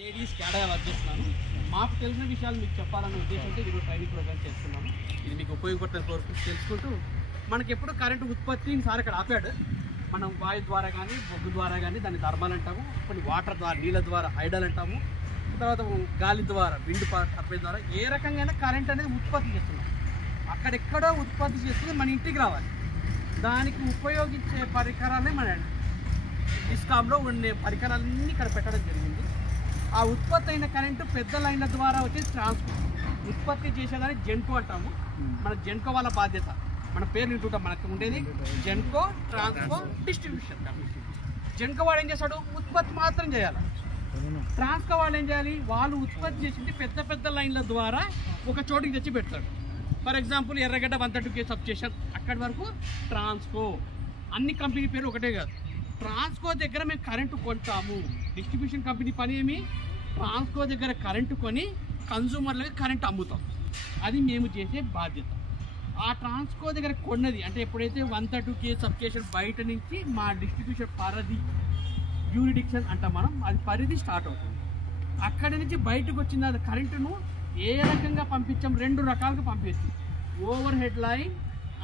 Ladies క్యాడగా work చేస్తున్నాను. మాకు తెలిసిన విషయాలు మీకు చెప్పాలనే ఉద్దేశంతో ఈరోజు ట్రైనింగ్ ప్రోగ్రామ్ చేస్తున్నాము. ఇది మీకు ఉపయోగపడుతుంది కోరుకు తెలుసుకుంటూ మనకి ఎప్పుడు కరెంటు ఉత్పత్తిని సార్ ఇక్కడ ఆపాడు. మనం వాయు ద్వారా కానీ బొగ్గు ద్వారా కానీ దాన్ని థర్మల్ అంటాము, కొన్ని వాటర్ ద్వారా నీళ్ళ ద్వారా హైడల్ అంటాము, తర్వాత గాలి ద్వారా విండ్ టర్బైన్ ద్వారా ఏ రకంగా కరెంట్ అనేది ఉత్పత్తి చేస్తున్నాం. అక్కడెక్కడో ఉత్పత్తి చేస్తుంది మన ఇంటికి రావాలి. దానికి ఉపయోగించే పరికరాలే మన డిస్కామ్లో ఉండే పరికరాలన్నీ ఇక్కడ పెట్టడం జరిగింది. ఆ ఉత్పత్తి అయిన కరెంటు పెద్ద లైన్ల ద్వారా వచ్చేసి ట్రాన్స్పోర్ట్ ఉత్పత్తి చేసేదాన్ని జెన్కో అంటాము. మన జెన్కో వాళ్ళ బాధ్యత, మన పేరు వింటుంటాం. మనకు ఉండేది జెన్కో ట్రాన్స్పోర్ట్ డిస్ట్రిబ్యూషన్. జెన్కో వాడు ఏం చేస్తాడు? ఉత్పత్తి మాత్రం చేయాలి. ట్రాన్స్కో వాళ్ళు ఏం చేయాలి? వాళ్ళు ఉత్పత్తి చేసింది పెద్ద పెద్ద లైన్ల ద్వారా ఒక చోటికి తెచ్చి పెడతాడు. ఫర్ ఎగ్జాంపుల్ ఎర్రగడ్డ 132 kV సబ్స్టేషన్, అక్కడి వరకు ట్రాన్స్కో. అన్ని కంపెనీ పేరు ఒకటే కాదు. ట్రాన్స్కో దగ్గర మేము కరెంటు కొంటాము. డిస్ట్రిబ్యూషన్ కంపెనీ పని ఏమి? ట్రాన్స్కో దగ్గర కరెంటు కొని కన్సూమర్లకు కరెంటు అమ్ముతాం. అది మేము చేసే బాధ్యత. ఆ ట్రాన్స్కో దగ్గర కొన్నది అంటే ఎప్పుడైతే 132 kV సబ్స్టేషన్ బయట నుంచి మా డిస్ట్రిబ్యూషన్ పరిధి జ్యూరిడిక్షన్ అంటాం మనం, అది పరిధి స్టార్ట్ అవుతుంది. అక్కడి నుంచి బయటకు వచ్చిన అది కరెంటును ఏ రకంగా పంపించాం? 2 రకాలుగా పంపించచ్చు. Over head line,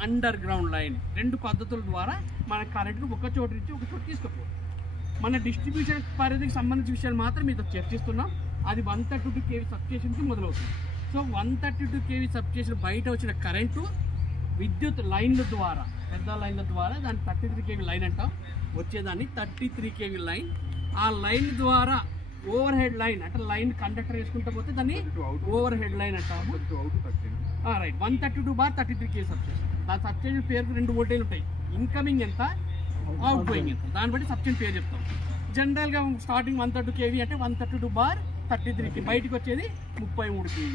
under ground line. 2 పద్ధతుల ద్వారా మన కరెంటును ఒక చోటు నుంచి ఒక చోటు తీసుకుపోవాలి. మన డిస్ట్రిబ్యూషన్ పరిధికి సంబంధించిన విషయాలు మాత్రం మీతో చర్చిస్తున్నాం. అది 132 kV సబ్స్టేషన్కి మొదలవుతుంది. సో 132 kV సబ్స్టేషన్ బయట వచ్చిన కరెంటు విద్యుత్ లైన్ల ద్వారా, పెద్ద లైన్ల ద్వారా, దాన్ని 33 kV లైన్ అంటాం, వచ్చేదాన్ని 33 kV లైన్. ఆ లైన్ ద్వారా ఓవర్ హెడ్ లైన్ అంటే లైన్ కండక్టర్ వేసుకుంటూ పోతే దాన్ని ఓవర్ హెడ్ లైన్ అంటాము. రైట్. 132/33 kV substation. దాని సబ్స్టేషన్ పేరుకు 2 వోల్టేజ్లు ఉంటాయి. ఇన్కమింగ్ ఎంత, అవుట్ గోయింగ్ ఎంత, దాన్ని బట్టి సబ్స్టేషన్ పేరు చెప్తాం. జనరల్గా స్టార్టింగ్ 132 kV అంటే 132/33 kV, బయటకు వచ్చేది 33 kV.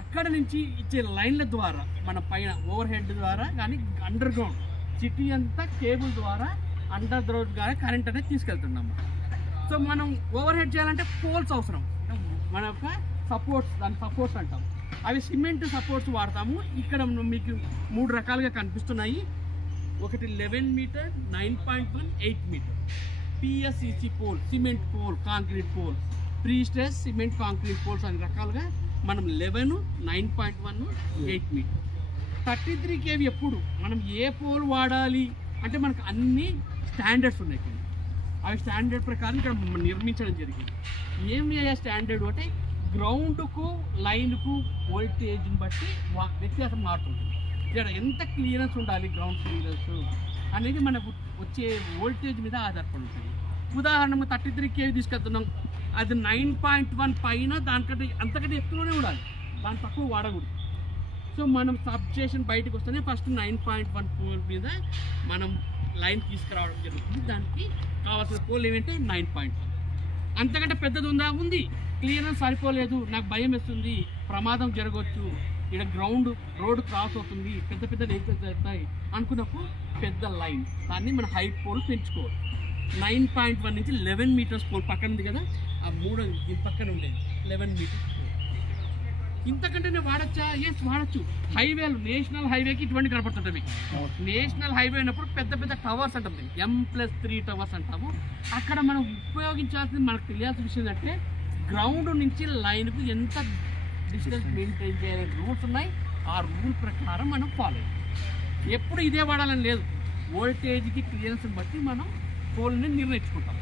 అక్కడ నుంచి ఇచ్చే లైన్ల ద్వారా మన పైన ఓవర్ హెడ్ ద్వారా కానీ అండర్ గ్రౌండ్ సిటీ అంతా కేబుల్ ద్వారా అండర్ గ్రౌండ్ ద్వారా కరెంట్ అనేది తీసుకెళ్తున్నాము. సో మనం ఓవర్ హెడ్ చేయాలంటే పోల్స్ అవసరం. మన యొక్క సపోర్ట్స్, దాని సపోర్ట్స్ అంటాం. అవి సిమెంట్ సపోర్ట్స్ వాడతాము. ఇక్కడ మీకు 3 రకాలుగా కనిపిస్తున్నాయి. ఒకటి 11 meter, 9.1, 8 meter. PSCC pole, cement pole, concrete pole, prestress cement concrete poles అనే రకాలుగా మనం 11, 9.1, 8 మీటర్. 33 kV ఎప్పుడు మనం ఏ పోల్ వాడాలి అంటే మనకు అన్ని స్టాండర్డ్స్ ఉన్నాయి. అవి స్టాండర్డ్ ప్రకారం ఇక్కడ నిర్మించడం జరిగింది. ఏమి అయ్యా స్టాండర్డ్ అంటే గ్రౌండ్కు లైన్కు వోల్టేజ్ని బట్టి వ్యత్యాసం మారుతుంటుంది. ఇక్కడ ఎంత క్లియరెన్స్ ఉండాలి, గ్రౌండ్ క్లియరెన్స్ అనేది మనకు వచ్చే వోల్టేజ్ మీద ఆధారపడి ఉంటుంది. ఉదాహరణకు 33 kV తీసుకెళ్తున్నాం, అది 9.1 పైన దానికంటే అంతకంటే ఎక్కువనే ఉండాలి, దాని తక్కువ వాడకూడదు. సో మనం సబ్స్టేషన్ బయటకు వస్తేనే ఫస్ట్ 9.1 పోల్ మీద మనం లైన్ తీసుకురావడం జరుగుతుంది. దానికి కావాల్సిన పోల్ ఏమంటే 9.1. అంతకంటే పెద్దది ఉందా? ఉంది. క్లియరెన్స్ సరిపోలేదు, నాకు భయం వేస్తుంది, ప్రమాదం జరగవచ్చు, ఇక్కడ గ్రౌండ్ రోడ్ క్రాస్ అవుతుంది, పెద్ద పెద్ద వెహికల్స్ అవుతాయి అనుకున్నప్పుడు పెద్ద లైన్, దాన్ని మన హైట్ పోల్ పెంచుకోవాలి. 9.1 నుంచి 11 మీటర్స్ పోల్ పక్కన ఉంది కదా, ఆ 3 దీని పక్కన ఉండేది 11 మీటర్స్ పోల్. ఇంతకంటే నేను వాడచ్చా? ఎస్, వాడచ్చు. హైవేలు, నేషనల్ హైవేకి ఇటువంటి కనపడుతుంటాయి. నేషనల్ హైవే అయినప్పుడు పెద్ద పెద్ద టవర్స్ అంటాం, M+3 టవర్స్ అంటాము. అక్కడ మనం ఉపయోగించాల్సింది, మనకు తెలియాల్సిన విషయం అంటే గ్రౌండ్ నుంచి లైన్కు ఎంత డిస్టెన్స్ మెయింటైన్ చేయాలి రూల్స్ ఉన్నాయి. ఆ రూల్ ప్రకారం మనం ఫాలో అయ్యాలి. ఎప్పుడు ఇదే వాడాలని లేదు. వోల్టేజ్కి క్లియరెన్స్ బట్టి మనం పోల్ని నిర్ణయించుకుంటాం.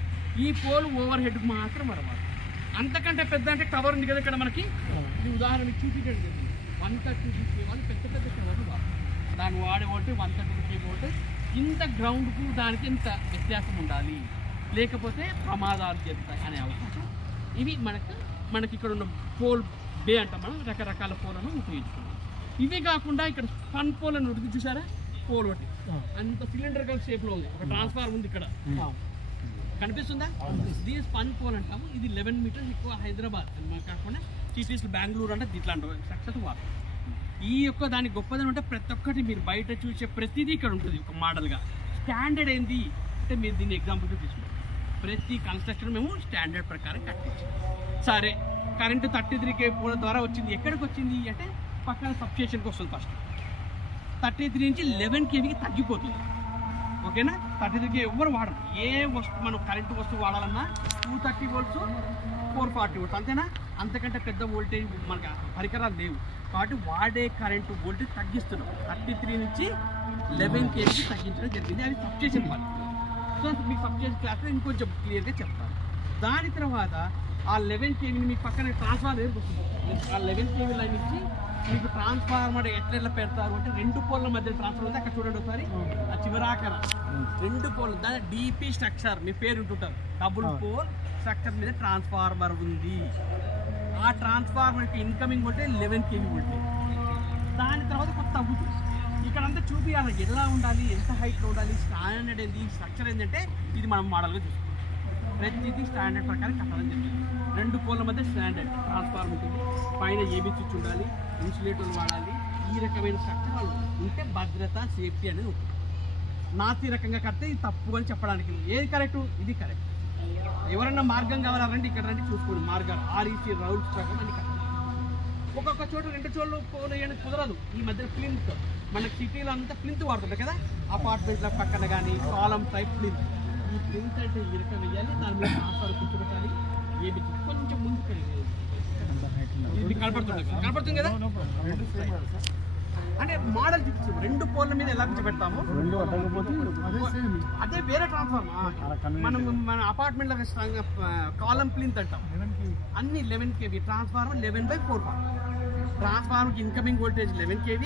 ఈ పోల్ ఓవర్ హెడ్కి మాత్రం వాడాలి. అంతకంటే పెద్ద అంటే టవర్ ఉంది కదా ఇక్కడ మనకి, ఈ ఉదాహరణకి చూపించడం జరిగింది. 132 kV వాళ్ళు పెద్ద పెద్ద టవర్లు వాడు, దాన్ని వాడే వోల్టేజ్ 132 kV వోల్టేజ్. ఇంత గ్రౌండ్కు దానికి ఇంత వ్యత్యాసం ఉండాలి, లేకపోతే ప్రమాదాలు జరుగుతాయి అనే అవకాశం. ఇవి మనకి ఇక్కడ ఉన్న పోల్ బే అంటాం మనం. రకరకాల పోలను ఉపయోగించుకున్నాం. ఇవి కాకుండా ఇక్కడ స్పన్ పోల్ అని ఉడికి చూసారా? పోల్ ఒకటి అంత సిలిండ్రికల్ షేప్లో ఉంది, ఒక ట్రాన్స్ఫార్మర్ ఉంది ఇక్కడ, కనిపిస్తుందా? దీని స్పన్ పోల్ అంటాము. ఇది 11 మీటర్స్. ఎక్కువ హైదరాబాద్ కాకుండా సిటీస్, బెంగళూరు అంటే ఇట్లాంటి సక్సెస్ వాడు. ఈ యొక్క దాని గొప్పదనం అంటే ప్రతి ఒక్కటి మీరు బయట చూసే ప్రతిదీ ఇక్కడ ఉంటుంది ఒక మోడల్గా. స్టాండర్డ్ ఏంది అంటే మీరు దీన్ని ఎగ్జాంపుల్గా తీసుకోండి. ప్రతి కన్స్ట్రక్షన్ మేము స్టాండర్డ్ ప్రకారం కట్టించాం. సరే, కరెంటు 33 kV పోల్ ద్వారా వచ్చింది. ఎక్కడికి వచ్చింది అంటే పక్కన సబ్స్టేషన్కి వస్తుంది. ఫస్ట్ 33 నుంచి 11 kVకి తగ్గిపోతుంది. ఓకేనా. 33 ఎవరు వాడరు. ఏ వస్తువు మనం కరెంటు వస్తువు వాడాలన్నా 230 volts 440 volts అంతేనా. అంతకంటే పెద్ద వోల్టేజ్ మనకి పరికరాలు లేవు కాబట్టి వాడే కరెంటు వోల్టేజ్ తగ్గిస్తున్నాం. 33 నుంచి 11 kV తగ్గించడం జరిగింది. అది సబ్స్టేషన్ పని. సో మీకు సబ్స్టేషన్ క్లాస్లో ఇంకొంచెం క్లియర్గా చెప్తాను. దాని తర్వాత ఆ 11 kV మీకు పక్కన ట్రాన్స్ఫార్మర్ వస్తుంది. ఆ 11 kV లైన్ నుంచి మీకు ట్రాన్స్ఫార్మర్ ఎట్లా పెడతారు అంటే 2 పోల్ల మధ్య ట్రాన్స్ఫార్మర్ ఉంది. అక్కడ చూడండి ఒకసారి ఆ చివరాకర 2 పోల్ దాని డీపీ స్ట్రక్చర్ మీ పేరు ఉంటుంటారు. డబుల్ పోల్ స్ట్రక్చర్ మీద ట్రాన్స్ఫార్మర్ ఉంది. ఆ ట్రాన్స్ఫార్మర్కి ఇన్కమింగ్ వోల్టేజ్ 11 kV వోల్టేజ్. దాని తర్వాత కొత్త తగ్గుతుంది. ఇక్కడ అంతా చూపించాలి ఎలా ఉండాలి, ఎంత హైట్లో ఉండాలి, స్టాండర్డ్ ఏంటి, స్ట్రక్చర్ ఏంటంటే ఇది మనం మోడల్గా చూస్తాం. ప్రతిదీ స్టాండర్డ్ ప్రకారం కట్టాలని చెప్పింది. 2 పోల్ల మధ్య స్టాండర్డ్ ట్రాన్స్ఫార్మర్ ఉంటుంది. పైన ఏబీ స్విచ్ ఉండాలి, ఇన్సులేటర్లు వాడాలి. ఈ రకమైన స్ట్రక్చర్ వాళ్ళు ఉంటే భద్రత సేఫ్టీ అనేది ఉంటుంది. నాసి రకంగా కడితే ఇది తప్పు అని చెప్పడానికి ఏది కరెక్ట్, ఇది కరెక్ట్. ఎవరన్నా మార్గం కావాలంటే ఇక్కడ రండి చూసుకోండి. మార్గాలు ఆర్ఈసీ రౌల్స్ ప్రకారం అన్ని కట్టాలి. ఒక్కొక్క చోట 2 చోట్ల పోలు వేయడానికి కుదరదు. ఈ మధ్య ప్లింత్ మనకి సిటీలో అంతా ప్లింత్ వాడుతుంటాయి కదా, అపార్ట్మెంట్ల పక్కన కానీ కాలం టైప్ ప్లింత్. ఈ ప్లింత్ అంటే ఇరక వేయాలి, దాని మీద ట్రాన్స్ఫార్ కూర్చోబెట్టాలి. ఏమి కొంచెం ముందుకు ఇది కనపడుతుంది కదా. అంటే మోడల్ చూపిస్తాము. 2 పోల్ల మీద ఎలా కూర్చోబెడతాము అదే వేరే ట్రాన్స్ఫార్మర్. మన అపార్ట్మెంట్ల కాలం ప్లింత్ అంటాం. అన్ని 11 kV ట్రాన్స్ఫార్మర్ 11/440. ట్రాన్స్ఫార్మర్కి ఇన్కమింగ్ వోల్టేజ్ 11 kV.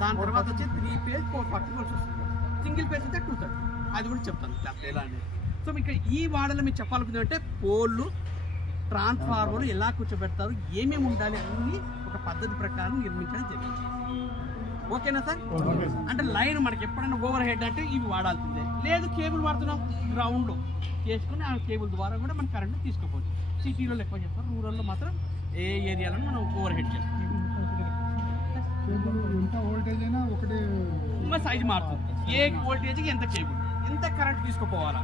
దాని తర్వాత వచ్చి 3 phase 440 volts వస్తుంది. సింగిల్ ఫేజ్ అయితే 230. అది కూడా చెప్తాను ఎలా అనేది. సో మీకు ఈ వాడలో మీరు చెప్పాలనుకుంది అంటే పోళ్ళు ట్రాన్స్ఫార్మర్ ఎలా కూర్చోబెడతారు, ఏమేమి ఉండాలి అన్ని ఒక పద్ధతి ప్రకారం నిర్మించడం జరిగింది. ఓకేనా సార్. అంటే లైన్ మనకి ఎప్పుడైనా ఓవర్ హెడ్ అంటే ఇవి వాడాల్సిందే. లేదు కేబుల్ వాడుతున్నాం గ్రౌండ్ చేసుకుని ఆ కేబుల్ ద్వారా కూడా మనం కరెంట్ తీసుకోవచ్చు. సిటీలో ఎక్కువ చేస్తారు, రూరల్లో మాత్రం ఏ ఏరియాలో మనం ఓవర్ హెడ్ చేస్తాం. ఎంత వోల్టేజ్ అయినా ఒకటే సైజ్ మారుతుంది. ఏ వోల్టేజ్కి ఎంత కేబుల్, ఎంత కరెంట్ తీసుకుపోవాలా,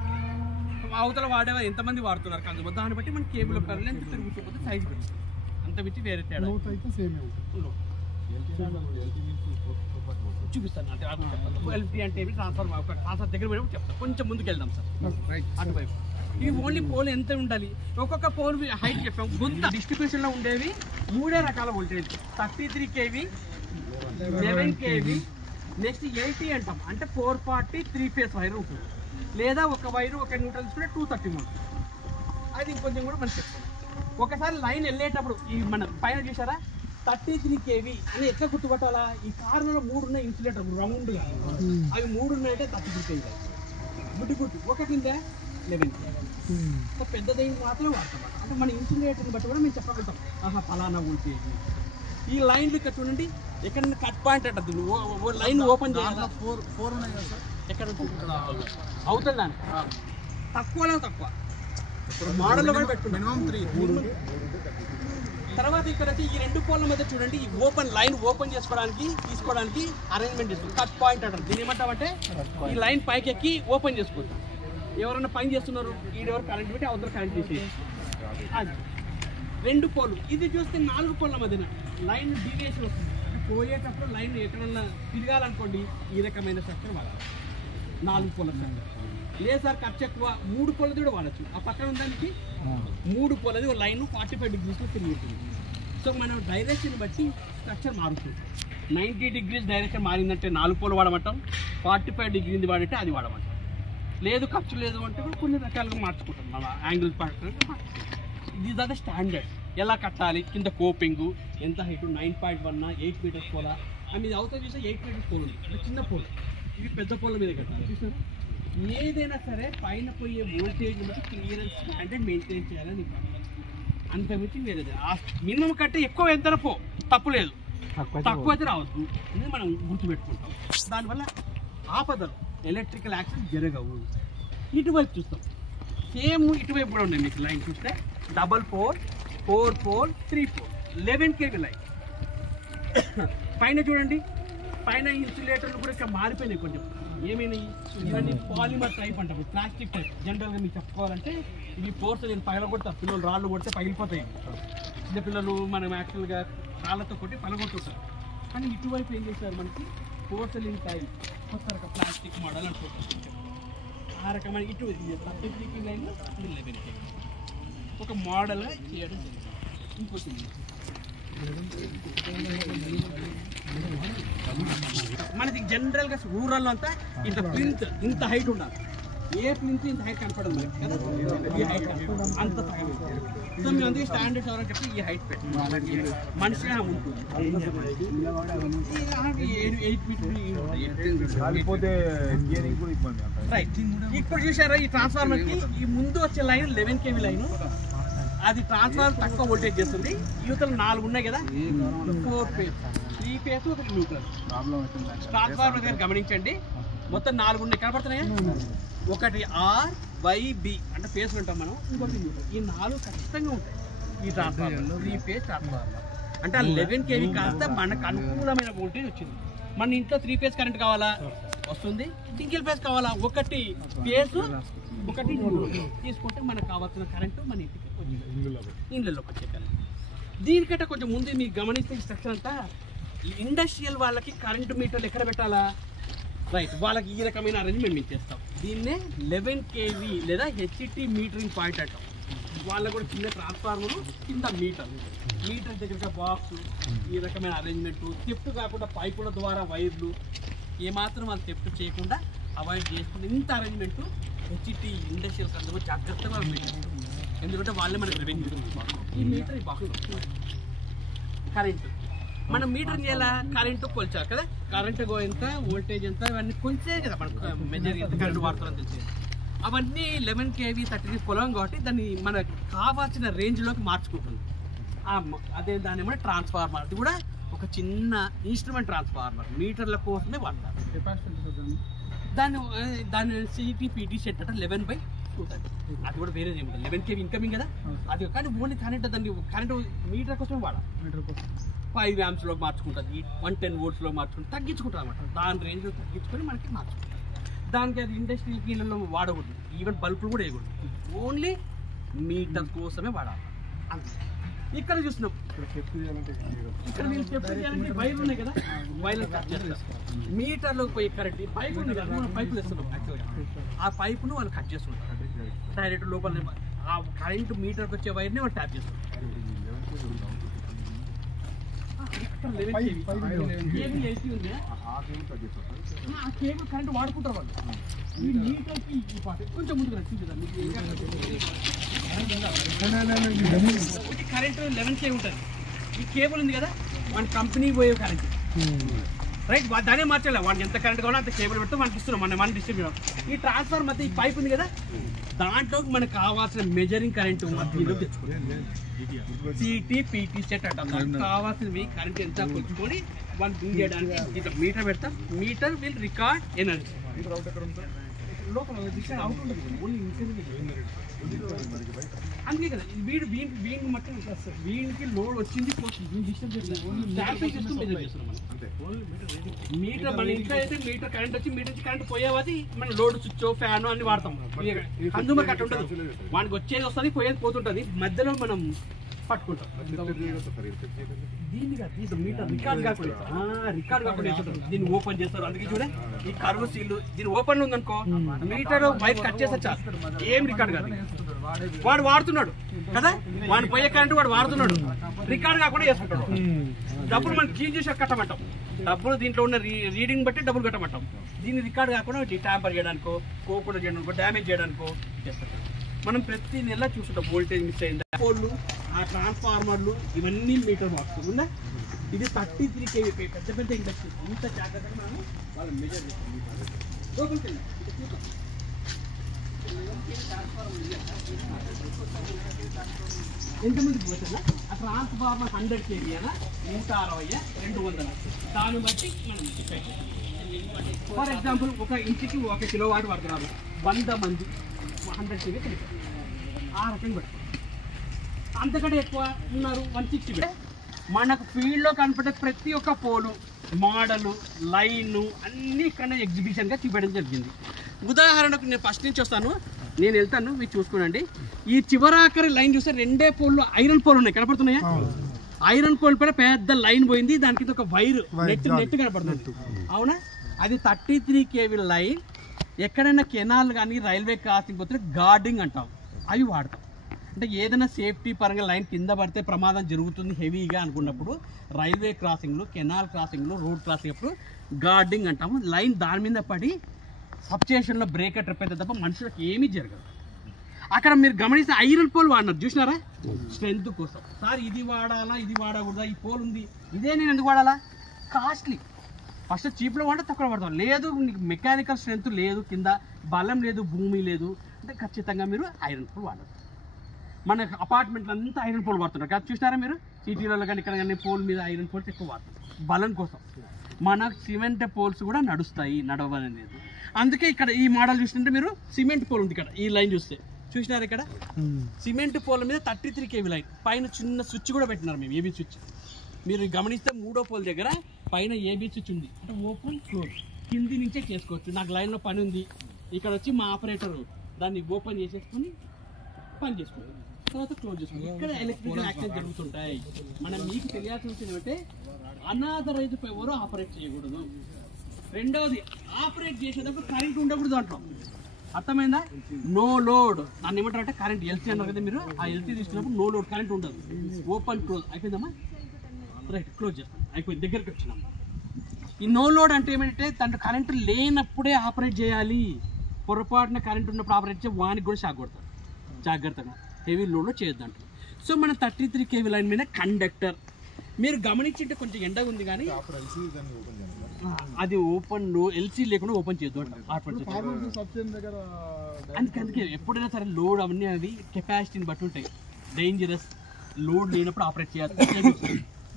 అవతల వాడేవా ఎంతమంది వాడుతున్నారు కాదు, దాన్ని బట్టి మన కేబుల్ లెంత్ తిరుగుతుంటే సైజ్ పెరుగుతుంది. అంత మించి వేరే తేడా అయితే సేమ్ చూపిస్తాను. అంటే ఎల్టీ అంటే ట్రాన్స్ఫర్ దగ్గర పోయినప్పుడు చెప్తాను. కొంచెం ముందుకు వెళ్దాం సార్ అటువైపు. ఇవి ఓన్లీ పోల్ ఎంత ఉండాలి, ఒక్కొక్క పోల్ హైట్ చెప్పాం. గుంత డిస్ట్రిబ్యూషన్లో ఉండేవి 3 రకాల వోల్టేజ్. 33 kV, 11 kV, నెక్స్ట్ 80 అంటాం. అంటే 440 3 phase వైర్ ఉంటుంది. లేదా ఒక వైరు ఒక న్యూట్రల్ తీసుకుంటే 230 ఉంటుంది. అది ఇంకొంచెం కూడా మనం చెప్తాం. ఒకసారి లైన్ వెళ్ళేటప్పుడు ఈ మన పైన చూసారా 33 kV అని ఎట్లా గుర్తుపట్టాలా, ఈ కార్నర్లో 3 ఉన్నాయి ఇన్సులేటర్ రౌండ్గా, అవి 3 ఉన్నాయంటే 33 kV గుర్తు. ఒకటి ఉందా 11 kV. పెద్దదైన మాత్రమే వాడతాం. అంటే మన ఇన్సులేటర్ని బట్టి కూడా మేము చెప్పగలుగుతాం ఆహా ఫలానా వోల్టేజ్. ఈ లైన్లు ఇక్కడ చూడండి, ఎక్కడైనా కట్ పాయింట్ అంటుంది. లైన్ ఓపెన్ చేయాలి. 4 ఉన్నాయి కదా సార్, ఎక్కడ అవుతుందా తక్కువలో తక్కువ మోడల్లో కూడా పెట్టుకున్నాం 3. తర్వాత ఇక్కడ వచ్చి ఈ 2 పోల్ల మధ్య చూడండి, ఈ ఓపెన్ లైన్ ఓపెన్ చేసుకోవడానికి తీసుకోవడానికి అరేంజ్మెంట్ చేస్తుంది. కట్ పాయింట్ అంటారు. దీని ఏమంటామంటే ఈ లైన్ పైకి ఎక్కి ఓపెన్ చేసుకోవచ్చు. ఎవరైనా పని చేస్తున్నారు, ఈడెవరు కరెంట్ పెట్టి అవతల కరెంట్ తీసి అది 2 పోలు. ఇది చూస్తే 4 పోల్ల మధ్యన లైన్ డీవియేషన్ వస్తుంది. పోయేటప్పుడు లైన్ ఎక్కడన్నా తిరగాలనుకోండి ఈ రకమైన స్ట్రక్చర్ వాడాలి. 4 పోల స్ట్రక్చర్. లేదు సార్ ఖర్చు ఎక్కువ 3 పోలది కూడా వాడచ్చు. ఆ పక్కన దానికి 3 పోలది లైన్ 45 degreesలో తిరుగుతుంది. సో మనం డైరెక్షన్ బట్టి స్ట్రక్చర్ మారుతుంది. 90 degrees డైరెక్షన్ మారిందంటే 4 పోలు వాడమంటాం. 45 degrees వాడంటే అది వాడమంటాం. లేదు ఖర్చు లేదు అంటే కూడా కొన్ని రకాలుగా మార్చుకుంటాం. మన యాంగిల్ పక్కన ఇది అదే స్టాండర్డ్. ఎలా కట్టాలి, కింద కోపింగు ఎంత హైట్ 9.1 8 meters పోలా అని ఇది అవుతా చూస్తే 8 meters పోలు ఉంది. అంటే చిన్న పోలు, ఇవి పెద్ద పోల మీద కట్టాలి. చూసారు, ఏదైనా సరే పైన పోయే వోల్టేజ్ బట్టి క్లియరెన్స్ స్టాండర్డ్ మెయింటైన్ చేయాలని అంతమించి వేరేది. మినిమం కంటే ఎక్కువ ఎంత పో తప్పులేదు, తక్కువ అయితే రావద్దు అనేది మనం గుర్తుపెట్టుకుంటాం. దానివల్ల ఆపదలు ఎలక్ట్రికల్ యాక్సిడెంట్ జరగవు. ఇటువైపు చూస్తాం సేమ్, ఇటువైపు కూడా ఉన్నాయి మీకు లైన్ చూస్తే 4 4 4 4 3 4 11 kV లైన్. పైన చూడండి, పైన ఇన్సులేటర్లు కూడా ఇక్కడ మారిపోయినాయి కొంచెం. ఏమైనాయి ఇవన్నీ పాలిమర్ టైప్ అంటారు, ప్లాస్టిక్ టైప్. జనరల్గా మీకు చెప్పుకోవాలంటే ఇవి పోర్సలిన్ పగలగొడతారు. పిల్లలు రాళ్ళు కొడితే పగిలిపోతాయి. చిన్న పిల్లలు మనం యాక్చువల్గా రాళ్ళతో కొట్టి పగలగొట్టుతారు. కానీ ఇటువైపు ఏం చేశారు, మనకి పోర్సలిన్ టైప్ కొత్త రకం ప్లాస్టిక్ మోడల్ అనుకుంటారు. ఆ రకమైన ఇటు 33 kV లైన్ 11 kV ఒక మోడల్గా చేయడం జరిగింది. ఇంకోటి మనకి జనరల్గా రూరల్లో అంతా ఇంత ప్లింత్ ఇంత హైట్ ఉండాలి. ఏ ప్లింత్ ఇంత హైట్ కనపడదు మనకి కదా, ఈ హైట్ అంత సగం. సో మేము అందుకే స్టాండర్డ్స్ ఎవరని చెప్పి ఈ హైట్ పెట్టి మనిషిగా ఉంటుంది. 8 మీటర్లు రైట్. ఇప్పుడు చూసారా ఈ ట్రాన్స్ఫార్మర్కి ఈ ముందు వచ్చే లైన్ 11 kV లైన్, అది ట్రాన్స్ఫార్మర్ తక్కువ వోల్టేజ్ చేస్తుంది. యువతలు 4 ఉన్నాయి కదా, 4 ఫేజ్ 3 ఫేజ్ ఒక న్యూట్రల్. ట్రాన్స్ఫార్మర్ దగ్గర గమనించండి, మొత్తం 4 ఉన్నాయి కనపడుతున్నాయా, ఒకటి RYB అంటే ఫేస్ ఉంటాం మనం, ఇంకోటి న్యూట్రల్. ఈ 4 ఖచ్చితంగా ఉంటాయి ఈ ట్రాన్స్ఫార్మర్. 3 ఫేజ్ ట్రాన్స్ఫార్మర్ అంటే 11 kV కాస్త మనకు అనుకూలమైన వోల్టేజ్ వచ్చింది. మన ఇంట్లో 3 ఫేజ్ కరెంట్ కావాలా వస్తుంది, సింగిల్ ఫేజ్ కావాలా ఒకటి ఫేజ్ ఒకటి తీసుకుంటే మనకు కావాల్సిన కరెంటు మన ఇంటికి ఇళ్ళలోకి వచ్చే కరెంట్. దీనికంటే కొంచెం ముందు మీకు గమనిస్తే స్ట్రక్చర్ అంతా ఇండస్ట్రియల్ వాళ్ళకి కరెంటు మీటర్లు ఎక్కడ పెట్టాలా, రైట్, వాళ్ళకి ఈ రకమైన అరేంజ్మెంట్ మేము చేస్తాం. దీన్నే 11 kV లేదా HT మీటరింగ్ పాయింట్ అంటాం. వాళ్ళకు కూడా చిన్న ట్రాన్స్ఫార్మర్ కింద మీటర్ దగ్గర బాక్స్, ఈ రకమైన అరేంజ్మెంట్, థెఫ్ట్ కాకుండా పైపుల ద్వారా వైర్లు ఏమాత్రం వాళ్ళు థెఫ్ట్ చేయకుండా అవాయిడ్ చేసుకుని ఇంత అరేంజ్మెంట్ HT ఇండస్ట్రియల్స్ అందరూ జాగ్రత్తగా పెట్టారు. ఎందుకంటే వాళ్ళే మనకి రెవెన్యూ. ఈ మీటర్ ఈ బాక్స్ కరెంటు మనం మీటర్ చేయాలా, కరెంటు కొలిచాలి కదా, కరెంటు ఎంత వోల్టేజ్ ఎంత ఇవన్నీ కొలిచే కదా మనకు మెజర్ ఎంత కరెంటు వాడుతుందని తెలిసేది. అవన్నీ 11 kV 33 పొలం కాబట్టి దాన్ని మనకు కావాల్సిన రేంజ్లోకి మార్చుకుంటుంది. అదే దాని ఏమన్నా ట్రాన్స్ఫార్మర్, అది కూడా ఒక చిన్న ఇన్స్ట్రుమెంట్ ట్రాన్స్ఫార్మర్, మీటర్ల కోసమే వాడతారు. దాని CT-PT సెట్ అంటే 11/230. అది కూడా వేరేది ఏమి 11 kV ఇన్కమింగ్ కదా, అది కానీ ఓన్లీ కరెంట్, దాన్ని కరెంటు మీటర్ కోసమే వాడాలి. 5 amps లో మార్చుకుంటుంది, 110 volts లో మార్చుకుంటుంది, తగ్గించుకుంటుంది అనమాట. దాని రేంజ్లో తగ్గించుకొని మనకి మార్చుకుంటుంది. దానికి అది ఇండస్ట్రియల్ కీళ్ళలో వాడకూడదు, ఈవెన్ బల్బులు కూడా వేయకూడదు, ఓన్లీ మీటర్ కోసమే వాడాలి అంతే. ఇక్కడ చూసినాం, ఇక్కడ నేను చెప్పేది వైర్లు ఉన్నాయి కదా, వైర్లు కట్ చేస్తారు. మీటర్లోకి పోయి కరెంట్ పైపు ఉంది కదా, మనం పైపులు వేస్తున్నాం, ఆ పైపును వాళ్ళు కట్ చేస్తుంటారు డైరెక్ట్ లోపల. ఆ కరెంట్ మీటర్కి వచ్చే వైర్ని వాళ్ళు ట్యాప్ చేస్తారు. ఆ కేబుల్ కరెంట్ వాడుకుంటారు వాళ్ళు. ఈ మీటర్కి ఈ పాట కొంచెం ముందుకు రక్షించదండి. కరెంట్ 11 kV ఉంటుంది. ఈ కేబుల్ ఉంది కదా, మన కంపెనీ పోయే కరెంట్ రైట్, దానే మార్చాలి. వాడికి ఎంత కరెంట్ కావాలో అంత కేబుల్ పెడితే మనకి ఇస్తున్నాం, మన డిస్ట్రిబ్యూటర్. ఈ ట్రాన్స్ఫార్మర్ మధ్య ఈ పైప్ ఉంది కదా, దాంట్లోకి మనకు కావాల్సిన మెజరింగ్ కరెంట్ మధ్యలో తెచ్చుకోవాలి. CT-PT సెట్ అంటాం. దానికి కావాల్సినవి కరెంట్ ఎంత కొలుచుకొని వాళ్ళు బిల్ చేయడానికి ఇట్లా మీటర్ పెడతాం. Meter will record energy. లోపల అవుట్ ఉంటుంది, ఓన్లీ అందుకే కదా వీడిని మట్టి వీడికి లోడ్ వచ్చింది పోతుంది, డిస్టర్బ్ చేస్తుంది. మెజర్ చేస్తున్నాం మనం. మీటర్ మన ఇంట్లో అయితే మీటర్ కరెంట్ వచ్చి మీటర్ నుంచి కరెంట్ పోయేది మన లోడ్ స్విచ్ ఫ్యాన్ అన్ని వాడతాం. కన్జ్యూమర్ కట్ ఉంటుంది, వానికి వచ్చేది వస్తుంది పోయేది పోతుంటుంది, మధ్యలో మనం పట్టుకుంటాం. దీన్ని మీటర్ రికార్డ్ కాకుండా దీన్ని ఓపెన్ చేస్తారు. అందుకే చూడే ఈ కర్వ్ సీల్ దీన్ని ఓపెన్ ఉందనుకో, మీటర్ వైర్ కట్ చేస్తే చాలు, ఏం రికార్డ్ కాదు. వాడు వాడుతున్నాడు కదా, వాడు పోయే కరెంట్ వాడు వాడుతున్నాడు, రికార్డ్ కాకుండా చేసుకుంటాడు. డబ్బులు మనం క్లీన్ చేసి కట్టమంటాం, డబ్బులు దీంట్లో ఉన్న రీడింగ్ బట్టి డబ్బులు కట్టమంటాం. దీన్ని రికార్డ్ కాకుండా ట్యాంపర్ చేయడానికో, కోకుండా చేయడానికో, డ్యామేజ్ చేయడానికో చేస్తాం. మనం ప్రతి నెల చూస్తుంటాం వోల్టేజ్ మిస్ అయిందా, పోల్లు, ఆ ట్రాన్స్ఫార్మర్లు, ఇవన్నీ మీటర్ బాక్స్ ఉందా. ఇది 33 kV పెద్ద పెద్ద ఇండస్ట్రీ. ఇంత జాగ్రత్తగా మనం వాళ్ళు మెజర్ చేస్తాం. ఎంతమందికి పోతుందా ఆ ట్రాన్స్ఫార్మర్ 100 kV అయినా 160, 200, దాన్ని బట్టి మనం డిసైడ్ చేస్తాం. ఫర్ ఎగ్జాంపుల్ ఒక ఇంటికి 1 కిలోవాట్ వాడుతున్నారు, 100 మంది 100 kV కలిపారు, ఆ రకంగా పెట్టుకోండి. అంతకంటే ఎక్కువ ఉన్నారు 160. మనకు ఫీల్డ్లో కనపడే ప్రతి ఒక్క పోలు, మోడలు, లైను అన్నీ ఇక్కడ ఎగ్జిబిషన్గా చూపించడం జరిగింది. ఉదాహరణకు నేను ఫస్ట్ నుంచి వస్తాను, నేను వెళ్తాను, మీరు చూసుకోండి. ఈ చివరాఖరి లైన్ చూస్తే 2 పోల్లు ఐరన్ పోల్ ఉన్నాయి, కనపడుతున్నాయా? ఐరన్ పోల్ పైన పెద్ద లైన్ పోయింది, దానికి ఒక వైర్ నెట్ కనపడుతుంది, అవునా? అది 33 kV లైన్ ఎక్కడైనా కెనాల్ కానీ రైల్వే క్రాసింగ్ పోతే గార్డింగ్ అంటాం, అవి వాడతాం. అంటే ఏదైనా సేఫ్టీ పరంగా లైన్ కింద పడితే ప్రమాదం జరుగుతుంది హెవీగా అనుకున్నప్పుడు రైల్వే క్రాసింగ్లు, కెనాల్ క్రాసింగ్లు, రోడ్ క్రాసింగ్ అప్పుడు గార్డింగ్ అంటాము. లైన్ దాని మీద పడి సబ్స్టేషన్లో బ్రేకర్ ట్రిప్ అయితే తప్ప మనుషులకు ఏమీ జరగదు. అక్కడ మీరు గమనిస్తే ఐరన్ పోల్ వాడినారు చూసినారా, స్ట్రెంత్ కోసం. సార్ ఇది వాడాలా ఇది వాడకూడదా, ఈ పోల్ ఉంది ఇదే నేను ఎందుకు వాడాలా, కాస్ట్లీ. ఫస్ట్ చీప్లో వాడితే తక్కువ పడతాం. లేదు మీకు మెకానికల్ స్ట్రెంత్ లేదు, కింద బలం లేదు, భూమి లేదు అంటే ఖచ్చితంగా మీరు ఐరన్ పోల్ వాడరు. మన అపార్ట్మెంట్లు అంతా ఐరన్ పోల్ వాడుతున్నారు కదా, చూసినారా మీరు సిటీలలో కానీ ఇక్కడ కానీ పోల్ మీద ఐరన్ పోల్స్ ఎక్కువ వాడుతున్నారు బలం కోసం. మన సిమెంట్ పోల్స్ కూడా నడుస్తాయి, నడవని లేదు. అందుకే ఇక్కడ ఈ మోడల్ చూస్తుంటే మీరు సిమెంట్ పోల్ ఉంది ఇక్కడ, ఈ లైన్ చూస్తే చూసినారు ఇక్కడ సిమెంట్ పోల్ మీద 33 kV లైన్ పైన చిన్న స్విచ్ కూడా పెట్టినారు మేము, ఏబీ స్విచ్. మీరు గమనిస్తే 3వ పోల్ దగ్గర పైన ఏబీ స్విచ్ ఉంది, అంటే ఓపెన్ క్లోజ్ కింది నుంచే చేసుకోవచ్చు. నాకు లైన్లో పని ఉంది, ఇక్కడ వచ్చి మా ఆపరేటర్ దాన్ని ఓపెన్ చేసేసుకుని పని చేసుకుంటాం, తర్వాత క్లోజ్ చేసుకుంటాం. ఇక్కడ ఎలక్ట్రికల్ యాక్షన్ జరుగుతుంటాయి. మనం మీకు తెలియాల్సింది ఏంటంటే అనాథరైజ్ ఎవరు ఆపరేట్ చేయకూడదు. రెండవది ఆపరేట్ చేసేటప్పుడు కరెంట్ ఉండకూడదు అంటాం, అర్థమైందా? నో లోడ్ దాన్ని ఏమంటారు అంటే కరెంట్ ఎల్సీ అన్నారు కదా మీరు, ఆ ఎల్సీ తీసుకున్నప్పుడు నో లోడ్ కరెంట్ ఉండదు. ఓపెన్ క్లోజ్ అయిపోయిందమ్మా, రైట్ క్లోజ్ చేస్తాం, అయిపోయింది, దగ్గరికి వచ్చినాం. ఈ నో లోడ్ అంటే ఏమంటే తన కరెంటు లేనప్పుడే ఆపరేట్ చేయాలి. పొరపాటున కరెంట్ ఉన్నప్పుడు ఆపరేట్ చేసి వానికి కూడా షాక్ కొడతారు, జాగ్రత్తగా హెవీ లోడ్లో చేయొద్దు అంటారు. సో మన 33 kV లైన్ మీద కండక్టర్ మీరు గమనించింటే కొంచెం ఎండగా ఉంది కానీ అది ఓపెన్ ఎల్సీ లేకుండా ఓపెన్ చేయొద్దు అంటారు. అందుకే ఎప్పుడైనా సరే లోడ్ అవన్నీ అవి కెపాసిటీని బట్టి ఉంటాయి. డేంజరస్ లోడ్ లేనప్పుడు ఆపరేట్ చేయాలి,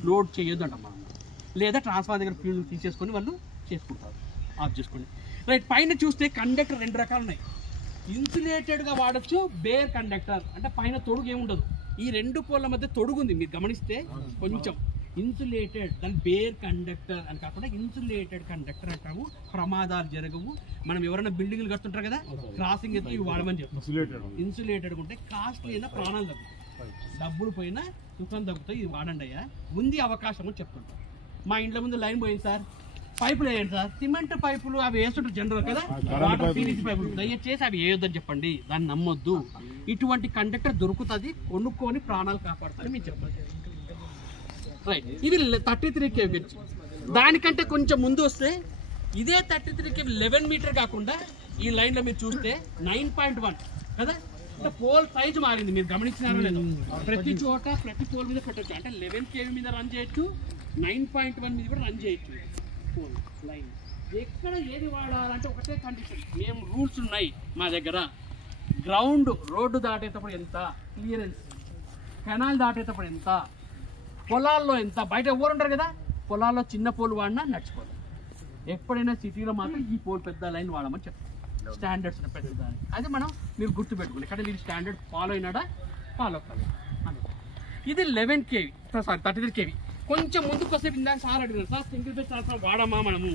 లోడ్ చేయొద్దు అంటాం మనం. లేదా ట్రాన్స్ఫార్మర్ దగ్గర ఫ్యూల్ తీసేసుకొని వాళ్ళు చేసుకుంటారు, ఆఫ్ చేసుకోండి. రైట్, పైన చూస్తే కండక్టర్ 2 రకాలు ఉన్నాయి. ఇన్సులేటెడ్గా వాడచ్చు, బేర్ కండక్టర్ అంటే పైన తొడుగు ఏముండదు. ఈ 2 పోల్ల మధ్య తొడుగు ఉంది, మీరు గమనిస్తే కొంచెం ఇన్సులేటెడ్, దాని బేర్ కండక్టర్ అని కాకుండా ఇన్సులేటెడ్ కండక్టర్ అంటాము. ప్రమాదాలు జరగవు. మనం ఎవరైనా బిల్డింగ్లు కడుతుంటారు కదా, క్రాసింగ్ ఎత్తి వాడమని చెప్తాం. ఇన్సులేటెడ్ ఉంటే కాస్ట్లీ అయినా ప్రాణాలు తగ్గుతాయి, డబ్బులు పోయినా సుఖం తగ్గుతాయి, ఇది వాడండి అయ్యా, ఉంది అవకాశం అని చెప్తుంటాం. మా ఇంట్లో ముందు లైన్ పోయింది సార్, పైపులు వేయండి సార్, సిమెంట్ పైపులు అవి వేస్తుంటారు జనరల్ కదా, వాటర్ సిరీస్ పైపులు, దయచేసి అవి వేయొద్దని చెప్పండి, దాన్ని నమ్మొద్దు. ఇటువంటి కండక్టర్ దొరుకుతుంది, కొనుక్కొని ప్రాణాలు కాపాడుతుంది మీరు చెప్పండి. రైట్, ఇది 33 kV. దానికంటే కొంచెం ముందు వస్తే ఇదే 33 kV 11 మీటర్ కాకుండా ఈ లైన్లో మీరు చూస్తే 9.1 కదా, అంటే పోల్ సైజు మారింది, మీరు గమనించినారో లేదు. ప్రతి చోట ప్రతి పోల్ మీద పెట్టచ్చు, అంటే 11 kV మీద రన్ చేయొచ్చు, 9.1 మీద కూడా రన్ చేయొచ్చు పోల్ లైన్. ఎక్కడ ఏది వాడాలంటే ఒకటే కండిషన్, మేము రూల్స్ ఉన్నాయి మా దగ్గర. గ్రౌండ్ రోడ్డు దాటేటప్పుడు ఎంత క్లియరెన్స్, కెనాల్ దాటేటప్పుడు ఎంత, పొలాల్లో ఎంత, బయట ఎవరు ఉంటారు కదా, పొలాల్లో చిన్న పోల్ వాడినా నడిచిపోదు. ఎప్పుడైనా సిటీలో మాత్రం ఈ పోల్ పెద్ద లైన్ వాడమని చెప్తాం, స్టాండర్డ్స్ పెద్దదాన్ని. అది మనం మీరు గుర్తుపెట్టుకోండి, ఇక్కడ మీరు స్టాండర్డ్ ఫాలో అయినాడా, ఫాలో కాదు. ఇది 11 kV, సారీ 33 kV. కొంచెం ముందుకు వస్తే ఇందాక సార్ అడిగారు, సార్ సింగిల్ ఫేజ్ ట్రాన్స్ఫార్మర్ వాడమా మనము.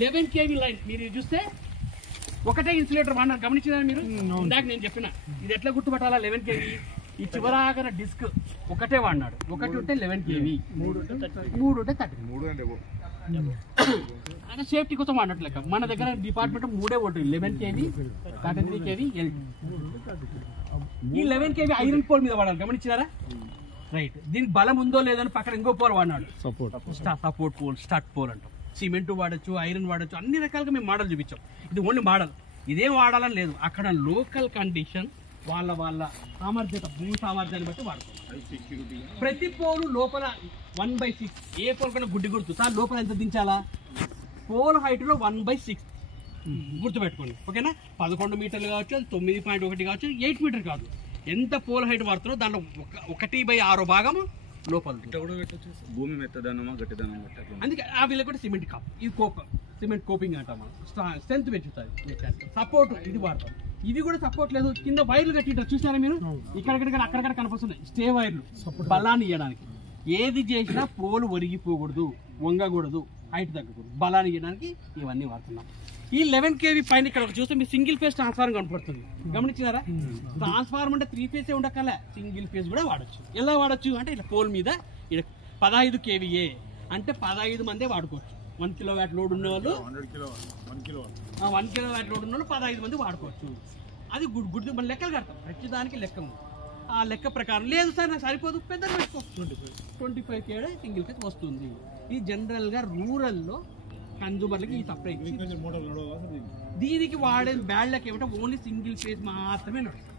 11 kV లైన్ మీరు చూస్తే ఒకటే ఇన్సులేటర్ వాడినారు, గమనించినారు మీరు. ఇందాక నేను చెప్పిన ఇది ఎట్లా గుర్తుపట్టాలా, 11 kV ఈ చివరాగన డిస్క్ ఒకటే వాడినాడు, ఒకటి ఉంటే 11 kV, 3 ఉంటే 30. అంటే సేఫ్టీ కోసం వాడినట్లేక మన దగ్గర department 3 volt, 11 kV 33 kV LT. ఈ 11 kV ఐరన్ పోల్ మీద వాడాలి, గమనించినారా. రైట్, దీనికి బలం ఉందో లేదని పక్కన ఇంకో పోల్ వాడినాడు, సపోర్ట్ పోల్, స్టార్ట్ పోల్ అంటాం. సిమెంట్ వాడచ్చు, ఐరన్ వాడచ్చు, అన్ని రకాలుగా మేము మోడల్ చూపించాం. ఇది ఓన్లీ మోడల్, ఇదేం వాడాలని లేదు. అక్కడ లోకల్ కండిషన్ వాళ్ళ సామర్థ్యత, భూ సామర్థ్యాన్ని బట్టి వాడుకోవాలి. ప్రతి పోలు లోపల 1/6, ఏ పోల్ కన్నా గుడ్డి గుర్తు సార్ లోపల ఎంత దించాలా, పోల్ హైట్లో 1/6 గుర్తుపెట్టుకోండి, ఓకేనా. 11 మీటర్లు కావచ్చు, 9.1 కావచ్చు, 8 మీటర్ కాదు, ఎంత పోల్ హైట్ వాడుతారో దాంట్లో 1/6 భాగము లోపల. భూమి మెత్తదనమా గట్టిదనం, అందుకే ఆ వీళ్ళకి కూడా సిమెంట్ కాపు, ఇది కోపం, సిమెంట్ కోపింగ్ అంటాం మనం, స్ట్రెంత్ పెంచుతుంది. సపోర్ట్ ఇది వాడతాం, ఇవి కూడా సపోర్ట్ లేదు, కింద వైర్లు కట్టింటారు చూసారా మీరు, ఇక్కడక్కడ అక్కడక్కడ కనిపిస్తున్నాయి స్టే వైర్లు, బలాన్ని ఇవ్వడానికి. ఏది చేసినా పోలు ఒరిగిపోకూడదు, వంగకూడదు, హైట్ తగ్గకూడదు, బలాన్ని ఇవ్వడానికి ఇవన్నీ వాడుతున్నాం. ఈ 11 kV పైన ఇక్కడ చూస్తే మీరు సింగిల్ ఫేజ్ ట్రాన్స్ఫార్మర్ కనపడుతుంది, గమనించినారా. ట్రాన్స్ఫార్మర్ అంటే 3 ఫేజ్ ఉండకల, సింగిల్ ఫేజ్ కూడా వాడచ్చు. ఎలా వాడచ్చు అంటే ఇలా పోల్ మీద 15 kVA అంటే 15 మందే వాడుకోవచ్చు. 1 కిలోవాట్ లోడ్ ఉన్న వాళ్ళు 1 కిలోవాట్ లోడ్ ఉన్న వాళ్ళు 15 మంది వాడుకోవచ్చు. అది గుడ్ మన లెక్కలు కడతాం, ప్రతిదానికి లెక్క ఉంది. ఆ లెక్క ప్రకారం లేదు సార్ నాకు సరిపోదు పెద్దగా పెట్టుకో, 25 KW సింగిల్ ఫేజ్ వస్తుంది. ఈ జనరల్గా రూరల్లో కన్జ్యూమర్లకి ఈ సప్లై. దీనికి వాడే బ్యాడ్లకి ఏమంటే ఓన్లీ సింగిల్ ఫేజ్ మాత్రమే నడుస్తుంది.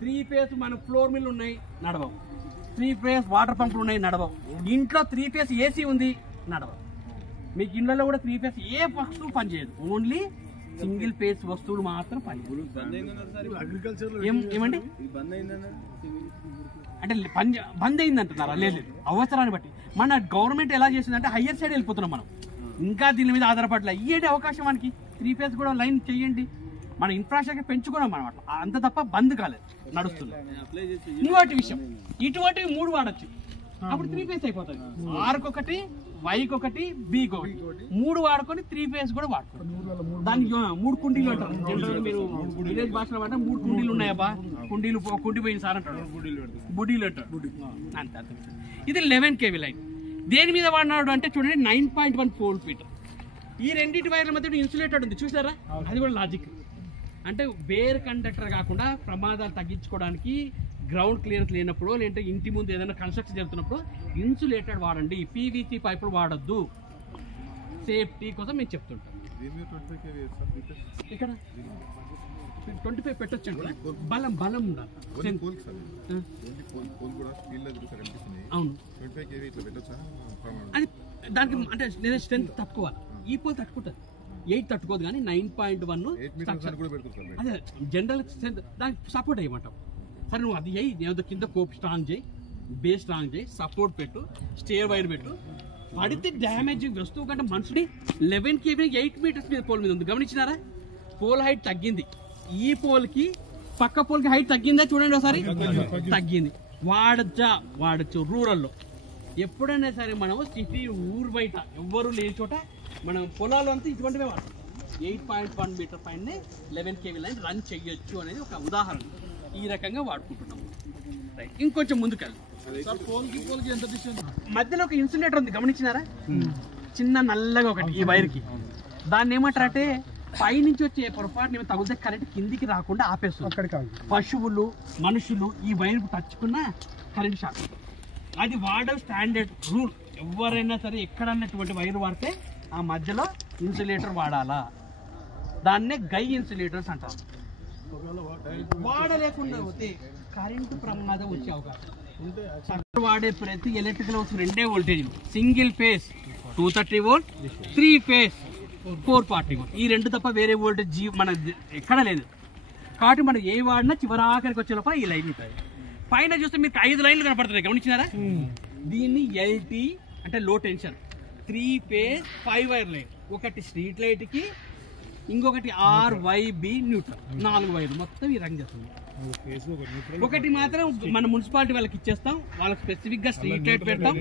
3 ఫేజ్ మన ఫ్లోర్ మిల్ ఉన్నాయి నడవవు, 3 ఫేజ్ వాటర్ పంపులు ఉన్నాయి నడవవు, ఇంట్లో 3 ఫేజ్ ఏసీ ఉంది నడవవు. మీకు ఇళ్ళలో కూడా 3 ఫేజ్ ఏ వస్తువు పనిచేయదు, ఓన్లీ సింగిల్ ఫేజ్ వస్తువులు మాత్రం పనిచేయదు. ఏమండి అంటే బంద్ అయింది అంటున్నారా? లేదు, అవసరాన్ని బట్టి మన గవర్నమెంట్ ఎలా చేసిందంటే హయ్యర్ సైడ్ వెళ్ళిపోతున్నాం మనం, ఇంకా దీని మీద ఆధారపడలే. ఇయ్యేటి అవకాశం మనకి 3 ఫేజ్ కూడా లైన్ చేయండి, మన ఇన్ఫ్రాస్ట్రక్చర్ పెంచుకున్నాం అనమాట, అంత తప్ప బంద్ కాలేదు, నడుస్తుంది. ఇంకోటి విషయం, ఇటువంటివి 3 వాడచ్చు, అప్పుడు 3 ఫేజ్ అయిపోతుంది. ఆర్కొకటి, వైకొకటి, బీకొకటి 3 వాడుకొని 3 ఫేజ్ కూడా వాడుకోండి. దానికి 3 కుండీలు అంటారు జనరల్, మీరు విలేజ్ భాషలో అంటే 3 కుండీలు ఉన్నాయబ్బా, కుండి పోయింది సార్ అంటారు, బుడీలు అంటారు అంతే. ఇది 11 kV లైన్. దేని మీద వాడినాడు అంటే చూడండి 9.1 4 feet. ఈ రెండింటి వైర్ల మధ్య ఇన్సులేటెడ్ ఉంది చూసారా, అది కూడా లాజిక్. అంటే బేర్ కండక్టర్ కాకుండా ప్రమాదాలు తగ్గించుకోవడానికి గ్రౌండ్ క్లియరెన్స్ లేనప్పుడు, లేదంటే ఇంటి ముందు ఏదైనా కన్స్ట్రక్షన్ జరుగుతున్నప్పుడు ఇన్సులేటెడ్ వాడండి, పీవీసీ పైపులు వాడద్దు, సేఫ్టీ కోసం మేము చెప్తుంటాం. ఇక్కడ 25 పెట్టొచ్చు, బలం ఉండాలి. అవును, అది దానికి అంటే స్ట్రెంత్ తట్టుకోవాలి. ఈ పోల్ తట్టుకుంటుంది, 8 తట్టుకోదు కానీ 9.1 అదే జనరల్ స్ట్రెంత్ దానికి సపోర్ట్ అయ్యమంటాం. సరే నువ్వు అది అయ్యి నేను కింద కోప్ స్ట్రాంగ్ చేయి, బేస్ స్ట్రాంగ్ చేయి, సపోర్ట్ పెట్టు, స్టేర్ వైర్ పెట్టు, పడితే డ్యామేజ్ వస్తువు కంటే మనుషుడి 11 kV 8 meters మీద పోల్ మీద ఉంది. గమనించినారా? పోల్ హైట్ తగ్గింది, ఈ పోల్కి పక్క పోల్కి హైట్ తగ్గిందా చూడండి ఒకసారి, తగ్గింది. వాడచ్చు రూరల్లో. ఎప్పుడైనా సరే మనం సిటీ ఊరు బయట ఎవ్వరూ లేని చోట మనం పొలాలు అంతా ఇటువంటివే వాడతాం. 8.1 meter పైన 11 kV లైన్ రన్ చెయ్యొచ్చు అనేది ఒక ఉదాహరణ. ఈ రకంగా వాడుకుంటున్నాము. రైట్, ఇంకొంచెం ముందుకెళ్ళి మధ్యలో ఒక ఇన్సులేటర్ ఉంది గమనించినారా? చిన్న నల్లగా ఒకటి ఈ వైర్కి. దాన్ని ఏమంటారంటే పైనుంచి వచ్చే పొరపాటుని తగులుతే కరెంట్ కిందికి రాకుండా ఆపేస్తుంది. పశువులు, మనుషులు ఈ వైర్కు టచ్చుకున్న కరెంట్ షాక్. అది వాడడం స్టాండర్డ్ రూల్. ఎవరైనా సరే ఎక్కడన్నటువంటి వైర్ వాడితే ఆ మధ్యలో ఇన్సులేటర్ వాడాలా. దాన్నే గై ఇన్సులేటర్స్ అంటారు. వాడలేకుండా పోతే కరెంటు ప్రమాదం వచ్చే అవకాశం. వాడే ప్రతి ఎలక్ట్రికల్ వస్తువు 2 వోల్టేజ్లు, single phase 230 volt, 3 phase 440 volt. ఈ 2 తప్ప వేరే వోల్టేజ్ మన ఎక్కడ లేదు. కాబట్టి మనం ఏ వాడినా చివరి ఆఖరికి వచ్చే లోపల ఈ లైన్ ఉంటుంది. పైన చూస్తే మీకు 5 లైన్లు కనపడుతున్నాయి గమనించినారా? దీన్ని ఎల్టీ అంటే లో టెన్షన్ 3 phase 5 wire లైన్. ఒకటి స్ట్రీట్ లైట్కి, ఇంకొకటి RYB న్యూట్రల్, 4 వైర్లు మొత్తం ఈ రంగు చేస్తుంది. ఒకటి మాత్రం మన మున్సిపాలిటీ వాళ్ళకి ఇచ్చేస్తాం, వాళ్ళకి స్పెసిఫిక్ గా స్ట్రీట్ లైట్ పెడతాం,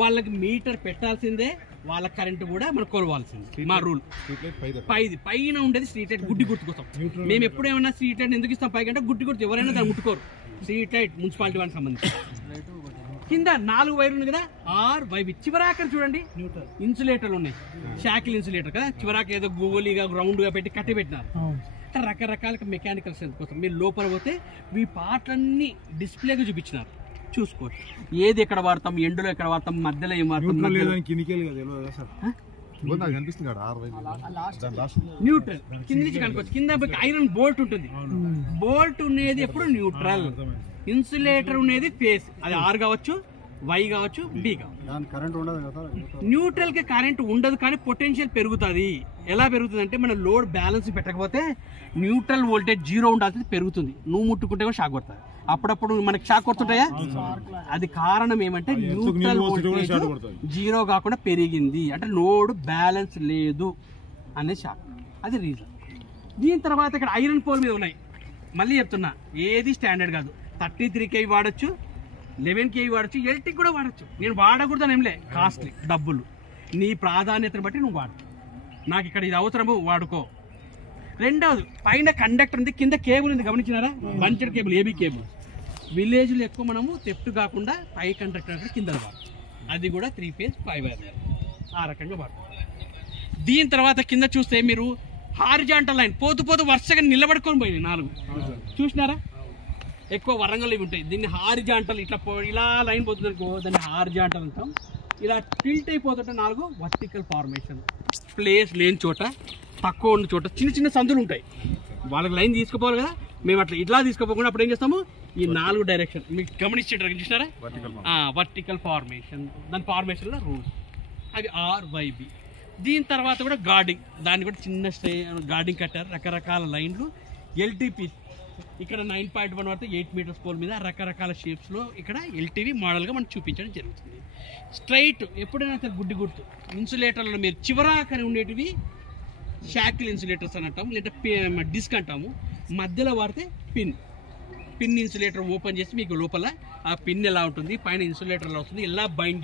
వాళ్ళకి మీటర్ పెట్టాల్సిందే, వాళ్ళ కరెంట్ కూడా మనం కొలవాల్సిందే. మా రూల్ పైన ఉండేది స్ట్రీట్ లైట్ గుడ్డి గుర్తు కోసం. మేము ఎప్పుడు ఏమన్నా స్ట్రీట్ లైట్ ఎందుకు ఇస్తాం పైకి అంటే గుడ్డి గుర్తు ఎవరైనా దాన్ని ముట్టుకోరు. స్ట్రీట్ లైట్ మున్సిపాలిటీ వాళ్ళకి సంబంధించి. కింద 4 వైర్లు ఉంది కదా, RYB. చివరాకర్ చూడండి ఇన్సులేటర్లు ఉన్నాయి, షాకిల్ ఇన్సులేటర్ కదా, చివరాక ఏదో గోలీగా రౌండ్ గా పెట్టి కట్టి పెట్టినారు. రకరకాల మెకానికల్ స్ట్రెంత్ కోసం మీరు లోపల పోతే ఈ పార్ట్లన్నీ డిస్ప్లేగా చూపించినారు, చూసుకోవచ్చు. ఏది ఎక్కడ వాడతాం, ఎండులో ఎక్కడ వాడతాం, మధ్యలో ఏం వాడతాం. న్యూట్రల్ కింద నుంచి కనుకోవచ్చు. కింద ఐరన్ బోల్ట్ ఉంటుంది, బోల్ట్ ఉండేది ఎప్పుడు న్యూట్రల్. ఇన్సులేటర్ ఉండేది ఫేస్, అది R కావచ్చు, Y కావచ్చు, B కావచ్చు. న్యూట్రల్ కి కరెంట్ ఉండదు కానీ పొటెన్షియల్ పెరుగుతుంది. ఎలా పెరుగుతుంది అంటే మన లోడ్ బ్యాలెన్స్ పెట్టకపోతే న్యూట్రల్ వోల్టేజ్ 0 ఉండాల్సింది పెరుగుతుంది. నువ్వు ముట్టుకుంటే కూడా షాక్ కొడుతుంది. అప్పుడప్పుడు మనకి షాక్ కొడుతుంటాయా? అది కారణం ఏమంటే న్యూట్రల్ వోల్టేజ్ 0 కాకుండా పెరిగింది అంటే లోడ్ బ్యాలెన్స్ లేదు అనే షాక్, అది రీజన్. దీని తర్వాత ఇక్కడ ఐరన్ పోల్ మీద ఉన్నాయి. మళ్ళీ చెప్తున్నా, ఏది స్టాండర్డ్ కాదు. 33 kV వాడచ్చు, 11 kV వాడచ్చు, ఎల్టీ కూడా వాడచ్చు. నేను వాడకూడదని ఏం లే, కాస్ట్లీ డబ్బులు, నీ ప్రాధాన్యతను బట్టి నువ్వు వాడు. నాకు ఇక్కడ ఇది అవసరము వాడుకో. రెండవది పైన కండక్టర్ ఉంది, కింద కేబుల్ ఉంది గమనించినారా? బంచెడ్ కేబుల్, AB కేబుల్. విలేజ్లో ఎక్కువ మనము థెఫ్ట్ కాకుండా పై కండక్టర్ కింద వాడు, అది కూడా 3 phase 5 wire ఆ రకంగా వాడు. దీని తర్వాత కింద చూస్తే మీరు హారిజాంటల్ లైన్ పోతూ వరుసగా నిలబడుకొని పోయినాయి 4 చూసినారా? ఎక్కువ వరంగల్ ఇవి ఉంటాయి. దీన్ని హారిజాంటల్ ఇలా లైన్ పోతుంది అనుకో, దాన్ని హారిజాంటల్ అంటాం. ఇలా టిల్ట్ అయిపోతుంటే 4 వర్టికల్ ఫార్మేషన్. ప్లేస్ లేని చోట, తక్కువ ఉన్న చోట చిన్న సందులు ఉంటాయి. వాళ్ళకి లైన్ తీసుకుపోవాలి కదా, మేము అట్లా ఇట్లా తీసుకుపోకుండా అప్పుడు ఏం చేస్తాము, ఈ 4 డైరెక్షన్ మీకు గమనించేట చూసినారా? Vertical formation. దాని ఫార్మేషన్లో రూల్స్ అవి RYB. దీని తర్వాత కూడా గార్డింగ్, దాన్ని కూడా చిన్న గార్డింగ్ కట్టారు. రకరకాల లైన్లు LTP. ఇక్కడ 9.1 వరకు 8 మీటర్స్ పోల్ మీద రకరకాల షేప్స్లో ఇక్కడ LTV మోడల్గా మనం చూపించడం జరుగుతుంది. స్ట్రైట్ ఎప్పుడైనా సరే గుర్తు ఇన్సులేటర్లో మీరు చివరాకని ఉండేటివి షాకిల్ ఇన్సులేటర్స్ అని అంటాము, లేదా డిస్క్ అంటాము. మధ్యలో వాడితే పిన్ ఇన్సులేటర్ ఓపెన్ చేసి మీకు లోపల ఆ పిన్ ఎలా ఉంటుంది, పైన ఇన్సులేటర్ ఎలా వస్తుంది, ఎలా బైండ్